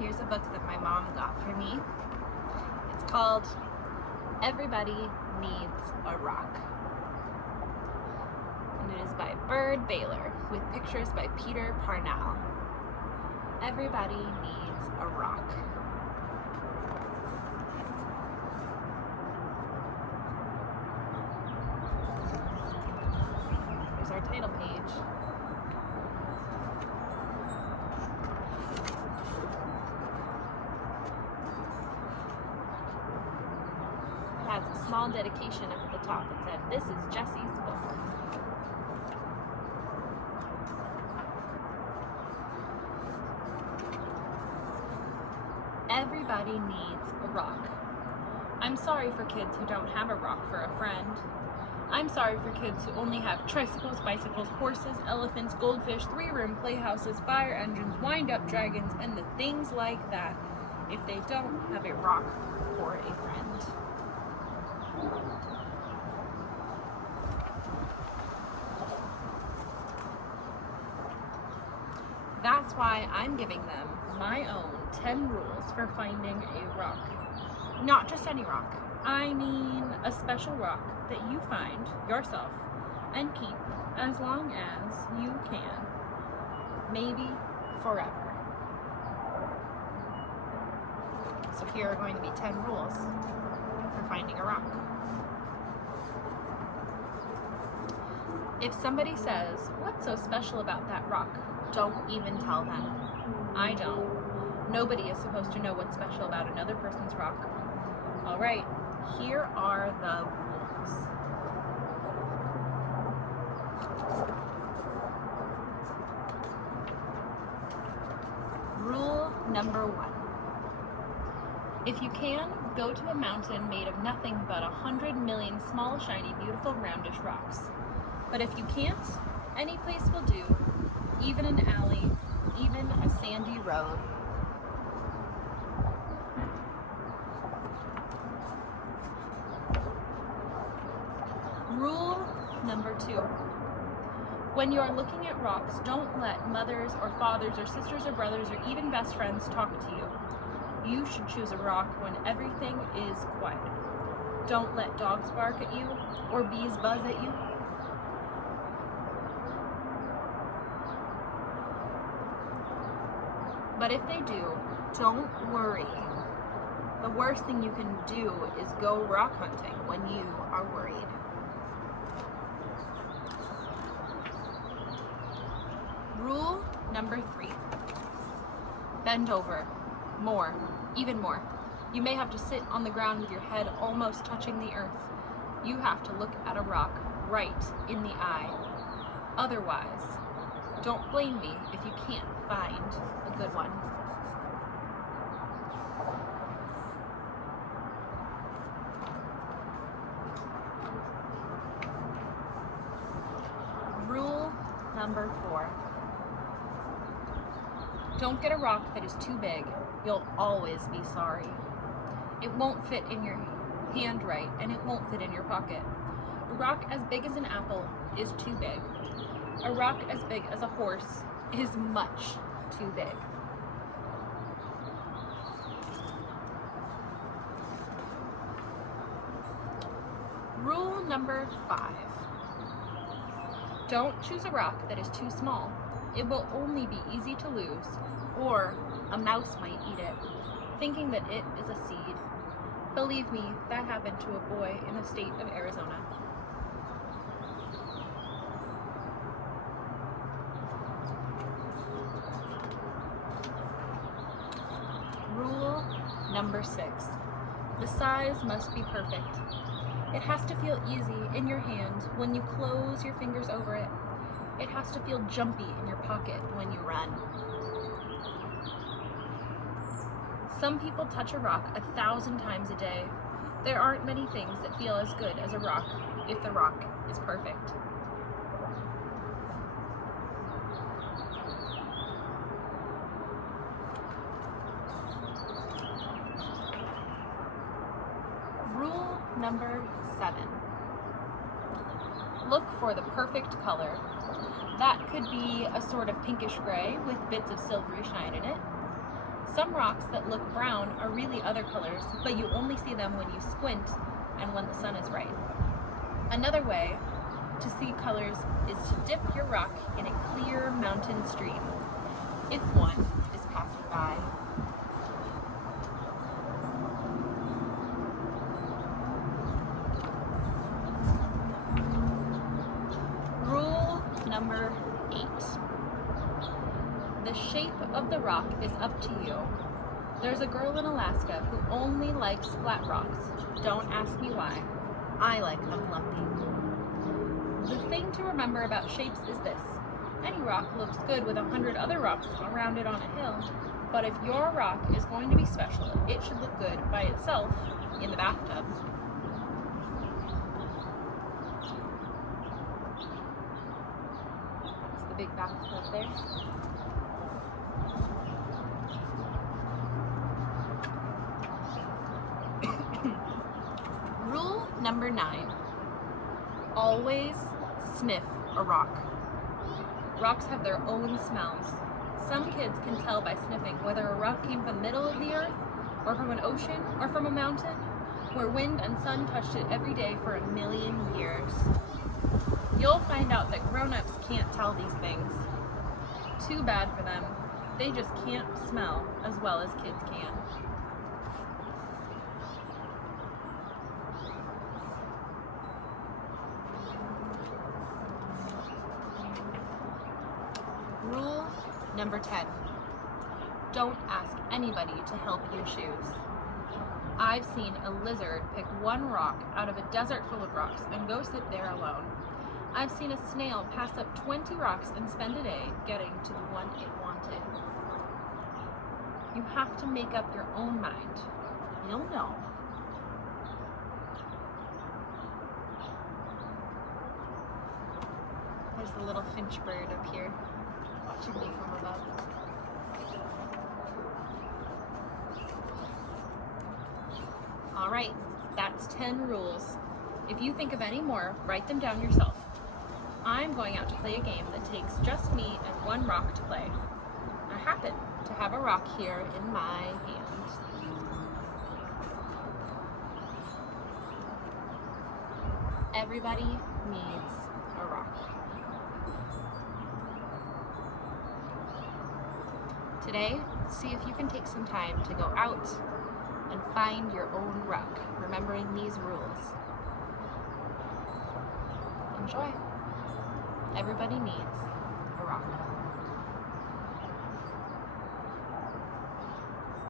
here's a book that my mom got for me. It's called Everybody Needs a Rock. And it is by Bird Baylor with pictures by Peter Parnell. Everybody needs a rock. Here's our title page. It has a small dedication up at the top that said, "This is Jessie's book." Everybody needs a rock. I'm sorry for kids who don't have a rock for a friend. I'm sorry for kids who only have tricycles, bicycles, horses, elephants, goldfish, 3-room playhouses, fire engines, wind-up dragons, and the things like that, if they don't have a rock for a friend. That's why I'm giving them my own 10 rules for finding a rock. Not just any rock. I mean a special rock that you find yourself and keep as long as you can. Maybe forever. So here are going to be 10 rules for finding a rock. If somebody says, "What's so special about that rock?" don't even tell them. I don't. Nobody is supposed to know what's special about another person's rock. All right, here are the rules. Rule number 1. If you can, go to a mountain made of nothing but 100 million small, shiny, beautiful, roundish rocks. But if you can't, any place will do, even an alley, even a sandy road. Rule number 2. When you are looking at rocks, don't let mothers or fathers or sisters or brothers or even best friends talk to you. You should choose a rock when everything is quiet. Don't let dogs bark at you or bees buzz at you. But if they do, don't worry. The worst thing you can do is go rock hunting when you are worried. Rule number 3. Bend over. More. Even more. You may have to sit on the ground with your head almost touching the earth. You have to look at a rock right in the eye. Otherwise, don't blame me if you can't find a good one. Rule number 4. Don't get a rock that is too big. You'll always be sorry. It won't fit in your hand right, and it won't fit in your pocket. A rock as big as an apple is too big. A rock as big as a horse is much too big. Rule number 5. Don't choose a rock that is too small. It will only be easy to lose, or a mouse might eat it, thinking that it is a seed. Believe me, that happened to a boy in the state of Arizona. Rule number 6. The size must be perfect. It has to feel easy in your hand when you close your fingers over it. It has to feel jumpy in your pocket when you run. Some people touch a rock 1,000 times a day. There aren't many things that feel as good as a rock if the rock is perfect. Rule number 7. Look for the perfect color. That could be a sort of pinkish gray with bits of silvery shine in it. Some rocks that look brown are really other colors, but you only see them when you squint and when the sun is right. Another way to see colors is to dip your rock in a clear mountain stream, if one is passing by. Rule number 8. The shape of the rock is up to you. There's a girl in Alaska who only likes flat rocks. Don't ask me why. I like them lumpy. The thing to remember about shapes is this. Any rock looks good with 100 other rocks around it on a hill, but if your rock is going to be special, it should look good by itself in the bathtub. That's the big bathtub there. Rule number 9. Always sniff a rock. Rocks have their own smells. Some kids can tell by sniffing whether a rock came from the middle of the earth, or from an ocean, or from a mountain, where wind and sun touched it every day for 1,000,000 years. You'll find out that grown-ups can't tell these things. Too bad for them. They just can't smell as well as kids can. Rule number 10. Don't ask anybody to help you choose. I've seen a lizard pick one rock out of a desert full of rocks and go sit there alone. I've seen a snail pass up 20 rocks and spend a day getting to the one it wanted. You have to make up your own mind. You'll know. There's the little finch bird up here, watching me from above. All right, that's 10 rules. If you think of any more, write them down yourself. I'm going out to play a game that takes just me and one rock to play. I happen to have a rock here in my hand. Everybody needs a rock. Today, see if you can take some time to go out and find your own rock, remembering these rules. Enjoy. Everybody needs a rock.